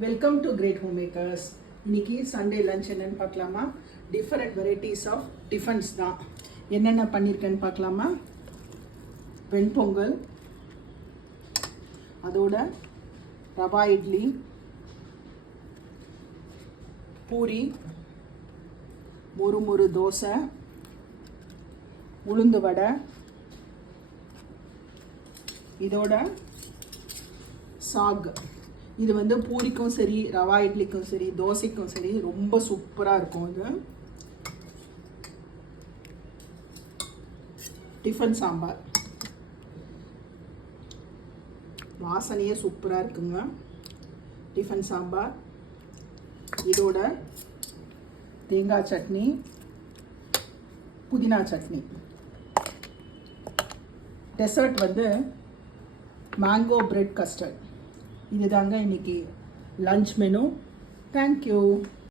Welcome to great home makers. இன்னைக்கு Sunday lunch என்னன்னு பார்க்கலாமா? டிஃப்ரெண்ட் வெரைட்டிஸ் ஆஃப் டிஃபன்ஸ் தான். என்னென்ன பண்ணியிருக்கேன்னு பார்க்கலாமா? வெண்பொங்கல், அதோட ரவா இட்லி, பூரி, மொறு தோசை, உளுந்து வடை, இதோட சாக். இது வந்து பூரிக்கும் சரி, ரவா இட்லிக்கும் சரி, தோசைக்கும் சரி ரொம்ப சூப்பராக இருக்கும். இது டிஃபன் சாம்பார், வாசனையே சூப்பராக இருக்குங்க. டிஃபன் சாம்பார், இதோட தேங்காய் சட்னி, புதினா சட்னி. டெசர்ட் வந்து மேங்கோ பிரெட் கஸ்டர்ட். இதுதாங்க இன்னைக்கு லஞ்ச் மெனு. தேங்க்யூ.